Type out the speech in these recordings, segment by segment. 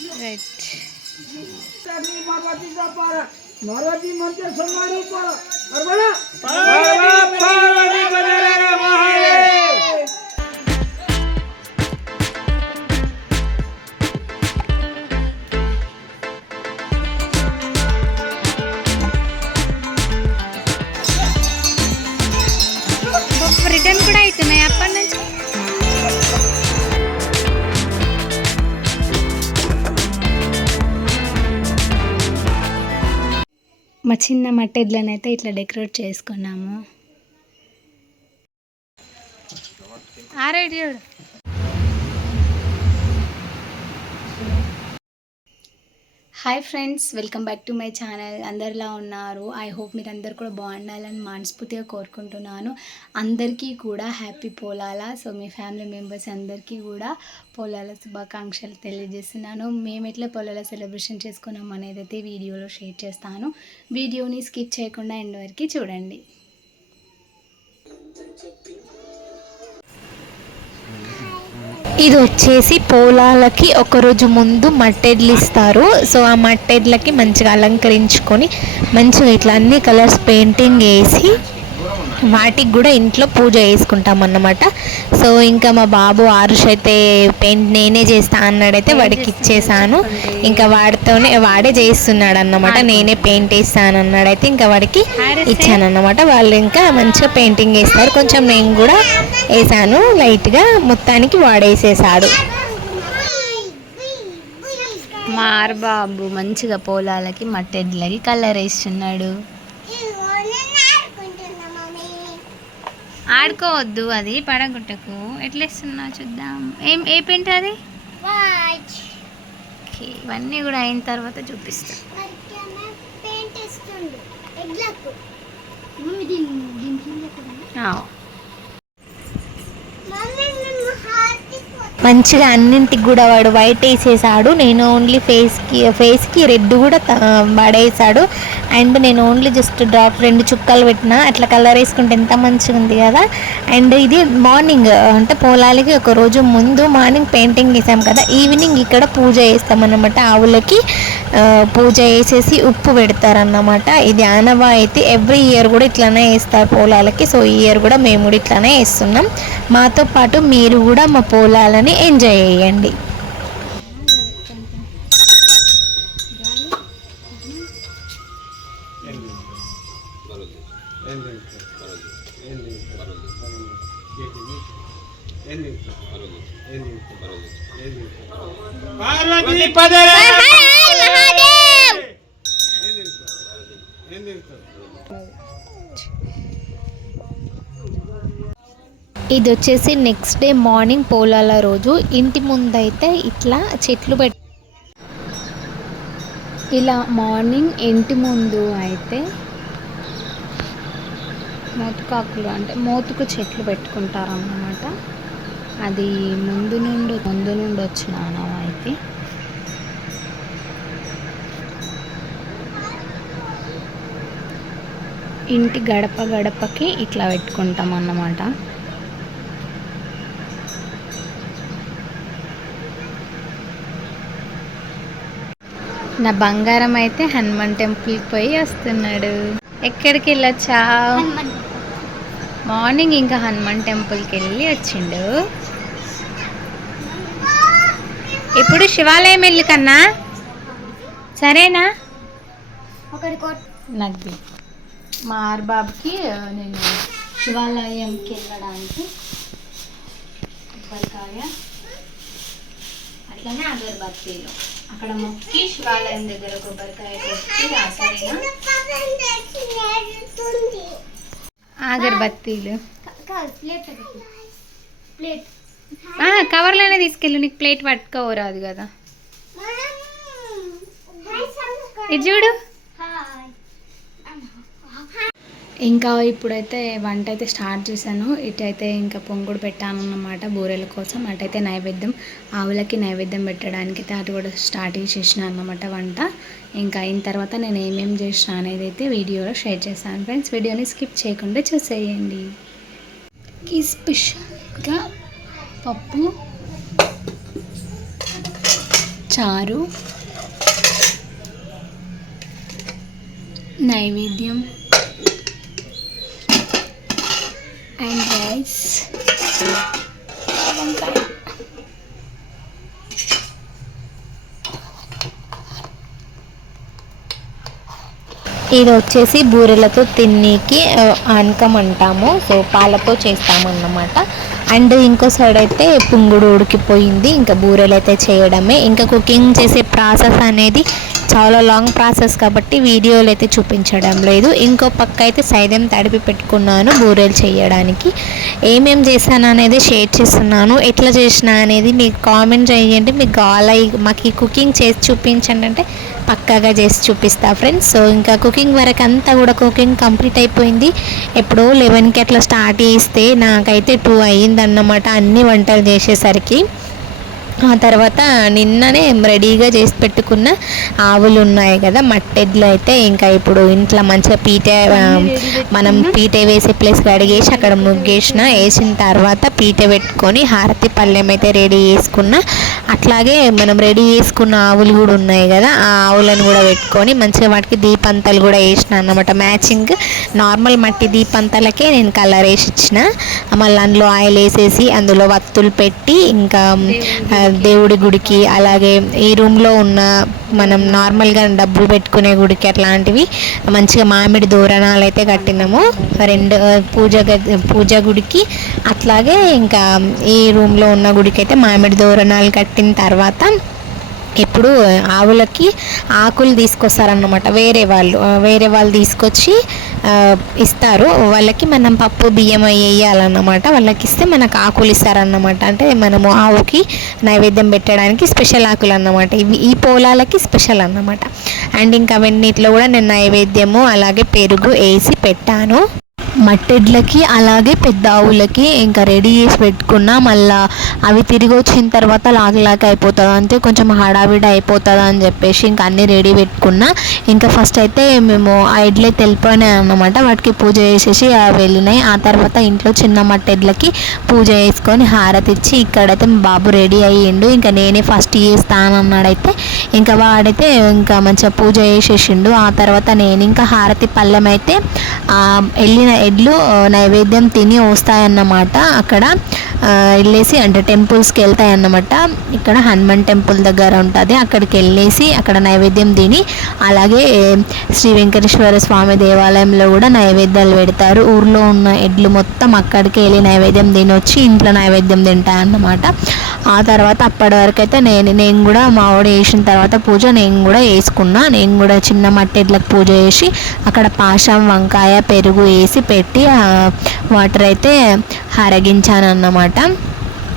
Right તમી મારવાતી તો પર મારવાતી મંત્ર સમારી પર మా చిన్న మట్టెడ్లనైతే ఇట్లా డెకరేట్ చేసుకున్నాము. ఆరేడు చూడు hi friends welcome back to my channel అందరిలా ఉన్నారు. ఐ హోప్ మీరు అందరు కూడా బాగుండాలని మనస్ఫూర్తిగా కోరుకుంటున్నాను. అందరికీ కూడా హ్యాపీ పోలాల. సో మీ ఫ్యామిలీ మెంబర్స్ అందరికీ కూడా పోలాల శుభాకాంక్షలు తెలియజేస్తున్నాను. మేము ఎట్లా పొలాల సెలబ్రేషన్ చేసుకున్నాం అనేది అయితే వీడియోలో షేర్ చేస్తాను. వీడియోని స్కిప్ చేయకుండా ఎండ్ వరకు చూడండి. ఇది వచ్చేసి పొలాలకి ఒకరోజు ముందు మట్టెడ్లు ఇస్తారు సో ఆ మట్టెడ్లకి మంచిగా అలంకరించుకొని మంచిగా ఇట్లా అన్ని కలర్స్ పెయింటింగ్ వేసి వాటికి కూడా ఇంట్లో పూజ చేసుకుంటాం అన్నమాట. సో ఇంకా మా బాబు ఆరుష్ అయితే పెయింట్ నేనే చేస్తా అన్నాడైతే వాడికి ఇచ్చేసాను. ఇంకా వాడితోనే వాడే చేస్తున్నాడు అన్నమాట. నేనే పెయింట్ వేస్తాను అన్నాడైతే ఇంకా వాడికి ఇచ్చాను అన్నమాట. వాళ్ళు ఇంకా మంచిగా పెయింటింగ్ వేస్తారు. కొంచెం నేను కూడా వేసాను లైట్గా మొత్తానికి వాడేసేసాడు. మార్ బాబు మంచిగా పొలాలకి మట్టెడ్లకి కలర్ వేస్తున్నాడు. ఆడుకోవద్దు అది పడగొట్టకు. ఎట్లా వేస్తున్నా చూద్దాం. ఏం ఏ పెయింట్ అది? ఓకే ఇవన్నీ కూడా అయిన తర్వాత చూపిస్తా. మంచిగా అన్నింటికి కూడా వాడు వైట్ వేసేసాడు. నేను ఓన్లీ ఫేస్కి ఫేస్కి రెడ్ కూడా వాడేసాడు అండ్ నేను ఓన్లీ జస్ట్ డ్రాప్ రెండు చుక్కలు పెట్టిన. అట్లా కలర్ వేసుకుంటే ఎంత మంచిగా ఉంది కదా. అండ్ ఇది మార్నింగ్ అంటే పొలాలకి ఒక రోజు ముందు మార్నింగ్ పెయింటింగ్ వేసాం కదా. ఈవినింగ్ ఇక్కడ పూజ చేస్తామన్నమాట. ఆవులకి పూజ చేసేసి ఉప్పు పెడతారన్నమాట. ఇది ఆనవా అయితే ఎవ్రీ ఇయర్ కూడా ఇట్లానే వేస్తారు పొలాలకి. సో ఈ ఇయర్ కూడా మేము కూడా ఇట్లానే వేస్తున్నాం. మాతో పాటు మీరు కూడా మా పొలాలని ఎంజాయ్ చేయండి. ఇది వచ్చేసి నెక్స్ట్ డే మార్నింగ్ పోలాల రోజు. ఇంటి ముందైతే ఇట్లా చెట్లు పెట్టి ఇలా మార్నింగ్ ఇంటి ముందు అయితే మోతుకాకులు అంటే మోతుకు చెట్లు పెట్టుకుంటారన్నమాట. అది ముందు నుండి ముందు నుండి వచ్చిన ఆనవాయితీ ఇంటి గడప గడపకి ఇట్లా పెట్టుకుంటాం అన్నమాట. నా బంగారం అయితే హనుమాన్ టెంపుల్కి పోయి వస్తున్నాడు. ఎక్కడికి వెళ్ళొచ్చా? మార్నింగ్ ఇంకా హనుమాన్ టెంపుల్కి వెళ్ళి వచ్చిండు. ఇప్పుడు శివాలయం వెళ్ళి కన్నా. సరేనా? నాకు మా ఆర్బాబ్కి నేను శివాలయంకి వెళ్ళడానికి కొబ్బరికాయ అట్లనే అగరబత్తీలు అక్కడ మొక్కి శివాలయం దగ్గర కొబ్బరికాయ కొట్టి ఆ సరేనా అగరబత్తీలు కవర్లోనే తీసుకెళ్ళు నీకు ప్లేట్ పట్టుకోరాదు కదా. ఇది చూడు. ఇంకా ఇప్పుడైతే వంట అయితే స్టార్ట్ చేశాను. ఇటైతే ఇంకా పొంగుడు పెట్టాను అన్నమాట బూరెల కోసం. అటైతే నైవేద్యం ఆవులకి నైవేద్యం పెట్టడానికి అయితే అటు కూడా స్టార్ట్ చేసిన అన్నమాట వంట. ఇంకా అయిన తర్వాత నేను ఏమేమి చేసిన అనేది అయితే వీడియోలో షేర్ చేశాను. ఫ్రెండ్స్ వీడియోని స్కిప్ చేయకుండా చూసేయండి. ఈ స్పెషల్గా పప్పు చారు నైవేద్యం అండ్ రైస్. వంకాయ ఇది వచ్చేసి బూరెలతో తిన్నీకి అనకం అంటాము. సో పాలతో చేస్తామన్నమాట. అండ్ ఇంకో సైడ్ అయితే పుంగుడు ఉడికిపోయింది. ఇంకా బూరెలు అయితే చేయడమే. ఇంకా కుకింగ్ చేసే ప్రాసెస్ అనేది చాలా లాంగ్ ప్రాసెస్ కాబట్టి వీడియోలు అయితే చూపించడం లేదు. ఇంకో పక్క అయితే సైదం తడిపి పెట్టుకున్నాను బూరెలు చేయడానికి. ఏమేం చేశాను అనేది షేర్ చేస్తున్నాను. ఎట్లా చేసిన అనేది మీకు కామెంట్ చేయండి. మీకు కావాలా మాకు ఈ కుకింగ్ చేసి చూపించండి అంటే పక్కాగా చేసి చూపిస్తా ఫ్రెండ్స్ సో ఇంకా కుకింగ్ వరకు అంతా కూడా కుకింగ్ కంప్లీట్ అయిపోయింది. ఎప్పుడో లెవెన్కి అట్లా స్టార్ట్ చేస్తే నాకైతే టూ అయ్యిందన్నమాట అన్ని వంటలు చేసేసరికి. ఆ తర్వాత నిన్ననే రెడీగా చేసి పెట్టుకున్న ఆవులు ఉన్నాయి కదా మట్టెడ్లు అయితే ఇంకా ఇప్పుడు ఇంట్లో మంచిగా పీట మనం పీట వేసే ప్లేస్ కడిగేసి అక్కడ ముగ్గేసిన వేసిన తర్వాత పీట పెట్టుకొని హారతి పళ్ళెం అయితే రెడీ చేసుకున్న అట్లాగే మనం రెడీ చేసుకున్న ఆవులు కూడా ఉన్నాయి కదా ఆ ఆవులను కూడా పెట్టుకొని మంచిగా వాటికి దీపంతలు కూడా వేసిన అన్నమాట. మ్యాచింగ్ నార్మల్ మట్టి దీపంతలకే నేను కలర్ వేసి ఇచ్చిన. మళ్ళీ అందులో ఆయిల్ వేసేసి అందులో వత్తులు పెట్టి ఇంకా దేవుడి గుడికి అలాగే ఈ రూమ్లో ఉన్న మనం నార్మల్గా డబ్బులు పెట్టుకునే గుడికి అట్లాంటివి మంచిగా మామిడి దూరణాలు అయితే కట్టినాము. రెండు పూజ పూజ గుడికి అట్లాగే ఇంకా ఈ రూమ్లో ఉన్న గుడికి అయితే మామిడి దూరణాలు కట్టిన తర్వాత ఇప్పుడు ఆవులకి ఆకులు తీసుకొస్తారన్నమాట. వేరే వాళ్ళు వేరే వాళ్ళు తీసుకొచ్చి ఇస్తారు. వాళ్ళకి మనం పప్పు బియ్యం వేయాలన్నమాట. వాళ్ళకి ఇస్తే మనకు ఆకులు ఇస్తారన్నమాట. అంటే మనము ఆవుకి నైవేద్యం పెట్టడానికి స్పెషల్ ఆకులు అన్నమాట ఇవి ఈ పొలాలకి స్పెషల్ అన్నమాట. అండ్ ఇంకా అవన్నిట్లో కూడా నేను నైవేద్యము అలాగే పెరుగు వేసి పెట్టాను. మట్టెడ్లకి అలాగే పెద్ద ఆవులకి ఇంకా రెడీ చేసి పెట్టుకున్న మళ్ళా అవి తిరిగి వచ్చిన తర్వాత లాగలాగా అయిపోతుంది అంతే కొంచెం హడావిడ అయిపోతుంది అని చెప్పేసి ఇంకా అన్నీ రెడీ పెట్టుకున్నా. ఇంకా ఫస్ట్ అయితే మేము ఆ ఎడ్లే వెళ్ళిపోయినాయి అన్నమాట. వాటికి పూజ చేసేసి అవి వెళ్ళినాయి. ఆ తర్వాత ఇంట్లో చిన్న మట్టెడ్లకి పూజ చేసుకొని హారతి ఇచ్చి ఇక్కడైతే మా బాబు రెడీ అయ్యిండు. ఇంకా నేనే ఫస్ట్ చేస్తానన్నాడైతే ఇంకా వాడైతే ఇంకా మంచిగా పూజ చేసేసిండు. ఆ తర్వాత నేను ఇంకా హారతి పళ్ళెం అయితే వెళ్ళిన ఎడ్లు నైవేద్యం తిని వస్తాయన్నమాట. అక్కడ వెళ్ళేసి అంటే టెంపుల్స్కి వెళ్తాయన్నమాట. ఇక్కడ హనుమాన్ టెంపుల్ దగ్గర ఉంటుంది. అక్కడికి వెళ్ళేసి అక్కడ నైవేద్యం తిని అలాగే శ్రీ వెంకటేశ్వర స్వామి దేవాలయంలో కూడా నైవేద్యాలు పెడతారు. ఊర్లో ఉన్న ఎడ్లు మొత్తం అక్కడికి వెళ్ళి నైవేద్యం తిని వచ్చి ఇంట్లో నైవేద్యం తింటాయన్నమాట. ఆ తర్వాత అప్పటి వరకు అయితే నేను నేను కూడా మా ఆవిడ వేసిన తర్వాత పూజ నేను కూడా వేసుకున్నా నేను కూడా చిన్న మట్టి ఎడ్లకు పూజ చేసి అక్కడ పాషం వంకాయ పెరుగు వేసి పెట్టి ఆ, వాటర్ అయితే హరగించాను అన్నమాట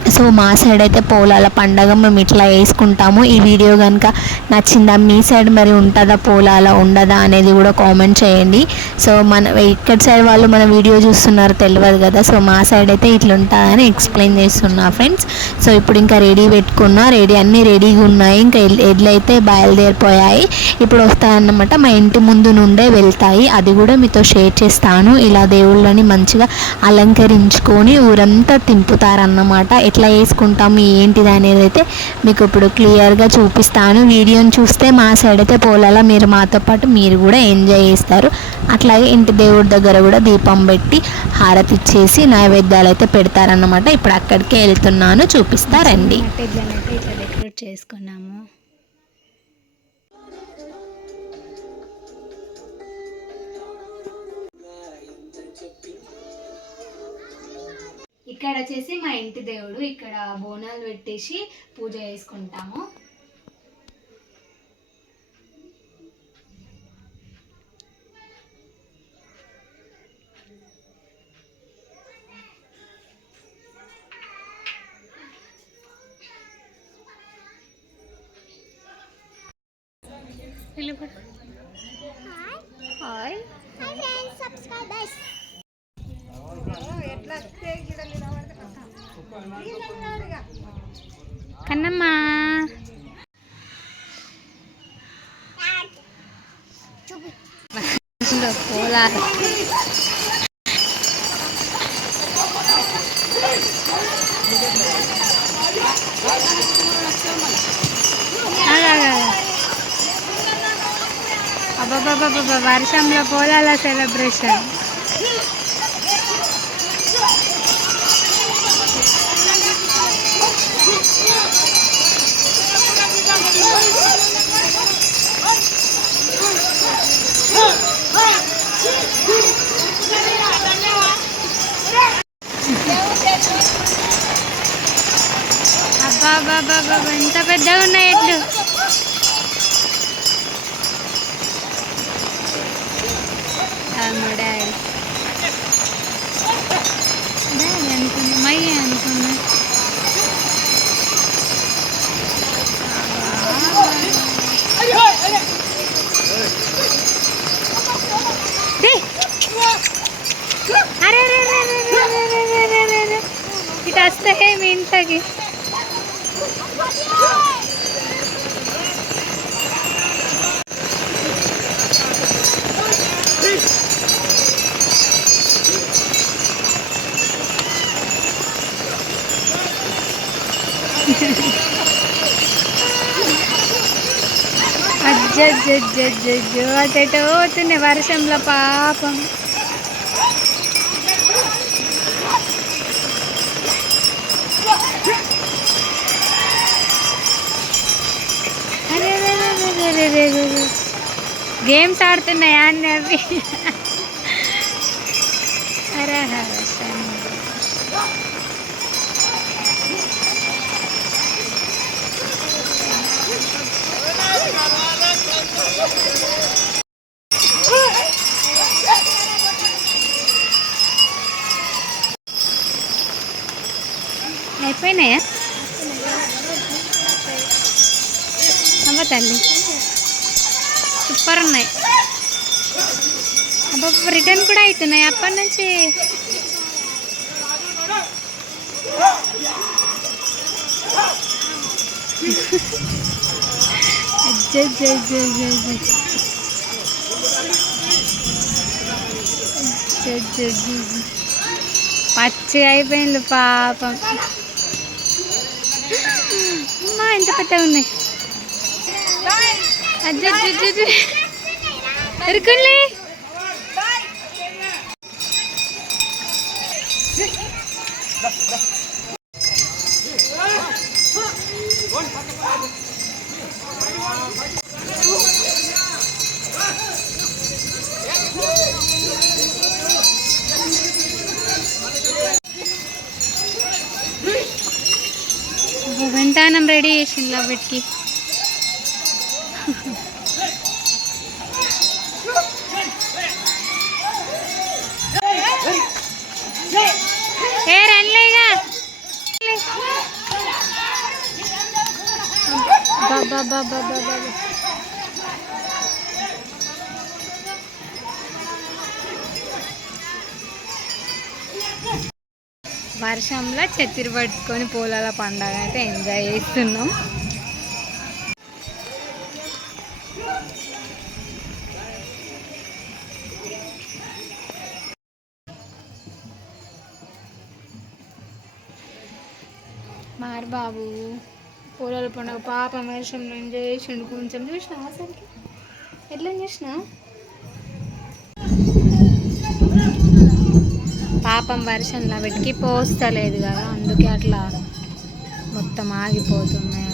సో మా సైడ్ అయితే పోలాల పండగ మేము ఇట్లా వేసుకుంటాము. ఈ వీడియో కనుక నచ్చిందా మీ సైడ్ మరి ఉంటుందా పోలాల ఉండదా అనేది కూడా కామెంట్ చేయండి. సో మన ఇక్కడ సైడ్ వాళ్ళు మన వీడియో చూస్తున్నారు తెలియదు కదా సో మా సైడ్ అయితే ఇట్లా ఉంటుందని ఎక్స్ప్లెయిన్ చేస్తున్నా ఫ్రెండ్స్ సో ఇప్పుడు ఇంకా రెడీ పెట్టుకున్నా రెడీ అన్నీ రెడీగా ఉన్నాయి. ఇంకా ఎడ్- బయలుదేరిపోయాయి. ఇప్పుడు వస్తాయన్నమాట మా ఇంటి ముందు నుండే వెళ్తాయి. అది కూడా మీతో షేర్ చేస్తాను. ఇలా దేవుళ్ళని మంచిగా అలంకరించుకొని ఊరంతా తింపుతారన్నమాట. ఎట్లా వేసుకుంటాము ఏంటిది అనేది అయితే మీకు ఇప్పుడు క్లియర్గా చూపిస్తాను. వీడియోని చూస్తే మా సైడ్ అయితే పోలాల మీరు మాతో పాటు మీరు కూడా ఎంజాయ్ చేస్తారు. అట్లాగే ఇంటి దేవుడి దగ్గర కూడా దీపం పెట్టి హారతి ఇచ్చేసి నైవేద్యాలు అయితే పెడతారన్నమాట. ఇప్పుడు అక్కడికే వెళ్తున్నాను చూపిస్తారండి ఇట్లా డెకరేట్ చేసుకున్నాము. ఇక్కడ వచ్చేసి మా ఇంటి దేవుడు ఇక్కడ బోనాలు పెట్టేసి పూజ చేసుకుంటాము. హాయ్ కన్నమ్మా. కోలారు అబ్బాబాబా వర్షంలో పోలాల సెలబ్రేషన్ బాబా బాబా ఎంత పెద్దగా ఉన్నాయి ఎట్లు మా డాడీ డాడీ అనుకున్నా మయ్య అనుకున్నా దే. అరే రే రే రే రే రే రే రే రే రే. ఇటు వస్తే జడ్జడ్జడ్జడ్జు అటెటో అవుతున్నాయి వర్షంలో పాపం. గేమ్స్ ఆడుతున్నాయా అని అవి అరే హరే అయిపోయినాయా? అమ్మ తల్లి. సూపర్ ఉన్నాయి. అబ్బా రిటర్న్ కూడా అవుతున్నాయి. అప్పటి నుంచి అజ్జజ్జజ్జజ్జజ్జ. అజ్జజ్జజ్జజ్జ. పచ్చిగా అయిపోయింది పాపం అమ్మా ఎంత పెద్దగా ఉన్నాయి అజ్జజ్జజ్జజ్జ. ఎరుకుల్లి शिमला मिर्च की। बाबा बाबा बाबा बाबा। వర్షంలో చెత్తిరి పట్టుకొని పూలల పండగ అయితే ఎంజాయ్ చేస్తున్నాం. మారు బాబు పూలల పండుగ పాప వర్షంలో ఎంజాయ్ చేసిండు కొంచెం చూసిన అసలుకి? ఎట్లా చేసినా పాపం వర్షంలో వెతికి పోస్తలేదు కదా అందుకే అట్లా మొత్తం ఆగిపోతున్నాయి.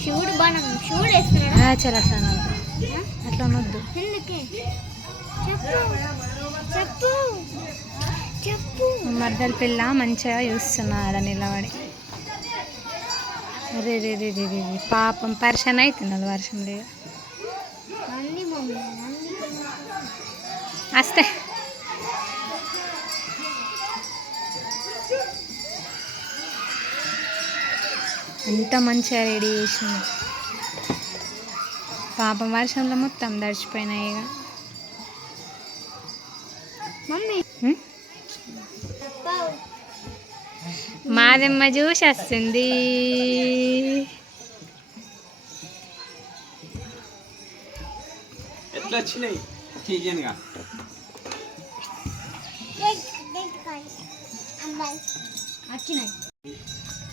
శివుడు బాణం శివుడు వేస్తున్నాడు? ఆ, చాలా అనొద్దు. అట్లా అనొద్దు చెప్పు. చెప్పు. మరదల పిల్ల మంచిగా చూస్తున్నా ఆడ నిలబడి. అరే రే రే రే రే. పాపం పరిశాన్ అవుతున్నది వర్షం లేదు వస్తే అంత మంచిగా రెడీ చేసింది పాపం వర్షంలో మొత్తం దడిచిపోయినాయి ఇక. మమ్మీ? మాదమ్మ చూసి వస్తుంది. వచ్చినాయి.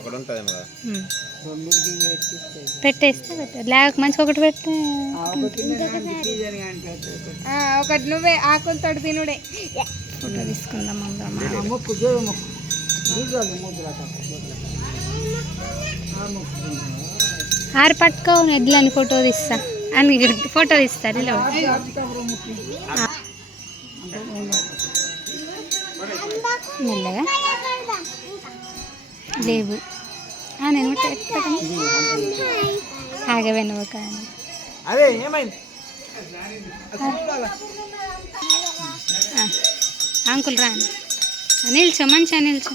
అక్కడ ఉంటుంది కదా. పెట్టేస్తే పెట్ట. లేగకు మంచిగా ఒకటి పెడితే ఒకటి నువ్వే ఆకులతో తినుడే. ఫోటో తీసుకుందాం అందరం. ఆరు పట్టుకో ఎడ్లని ఫోటో తీస్తా. అని ఫోటో తీస్తా ఇలా మెల్లగా. లేవు. ఆ, నేను పెట్టను ఆగవే నువ్వు కానీ అదే ఏమైంది? అంకుల్ రాని నిల్చో మంచిగా నిల్చో.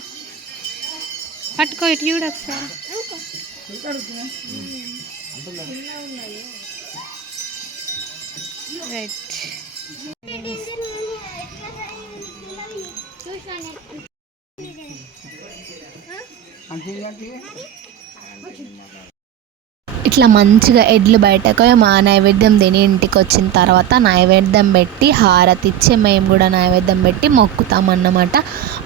పట్టుకో ఇటు చూడు ఒకసారి. రైట్. ఇట్లా మంచిగా ఎడ్లు బయటకు మా నైవేద్యం తిని ఇంటికి వచ్చిన తర్వాత నైవేద్యం పెట్టి హారతి ఇచ్చి మేము కూడా నైవేద్యం పెట్టి మొక్కుతాం అన్నమాట.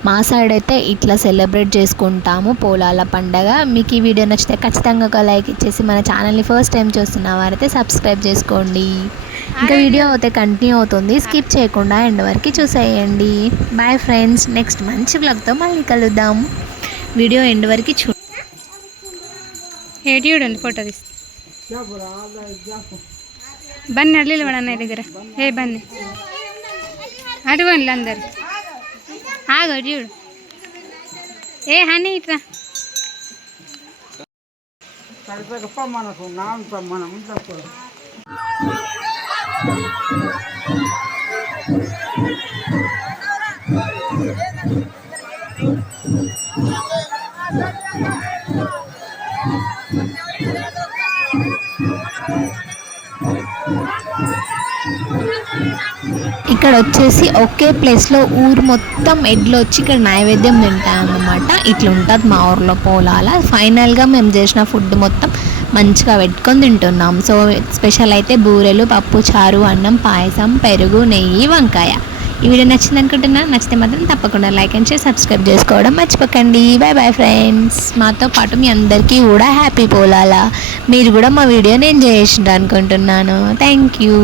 మా సైడ్ అయితే ఇట్లా సెలబ్రేట్ చేసుకుంటాము పోలాల పండగ. మీకు ఈ వీడియో నచ్చితే ఖచ్చితంగా ఒక లైక్ ఇచ్చేసి మన ఛానల్ని ఫస్ట్ టైం చూస్తున్న వారైతే సబ్స్క్రైబ్ చేసుకోండి. ఇంకా వీడియో అయితే కంటిన్యూ అవుతుంది. స్కిప్ చేయకుండా ఎండ్ వరకు చూసేయండి. బాయ్ ఫ్రెండ్స్ నెక్స్ట్ మంచి బ్లాగ్తో మళ్ళీ కలుద్దాం. వీడియో ఎండ్ వరకు చూ ఏటి చూడండి ఫోటో తీసి. బన్నీ అల్లీలు వాడు అన్నయ్య దగ్గర. ఏ బన్నీ? అటువంటి అందరు. ఆగో చూడు. ఏ హనీ ఇట్రా మనకు నాన్న మనం ఇక్కడ వచ్చేసి ఒకే ప్లేస్లో ఊరు మొత్తం ఎడ్లు వచ్చి ఇక్కడ నైవేద్యం తింటామన్నమాట. ఇట్లా ఉంటుంది మా ఊర్లో పోలాల. ఫైనల్గా మేము చేసిన ఫుడ్ మొత్తం మంచిగా పెట్టుకొని తింటున్నాం. సో స్పెషల్ అయితే బూరెలు పప్పు చారు అన్నం పాయసం పెరుగు నెయ్యి వంకాయ. ఈ వీడియో నచ్చింది అనుకుంటున్నా నచ్చితే మాత్రం తప్పకుండా లైక్ అండ్ షేర్ సబ్స్క్రైబ్ చేసుకోవడం మర్చిపోకండి. బాయ్ బాయ్ ఫ్రెండ్స్ మాతో పాటు మీ అందరికీ కూడా హ్యాపీ పోలాలా. మీరు కూడా మా వీడియోని ఎంజాయ్ చేసిండ్రు అనుకుంటున్నాను థ్యాంక్ యూ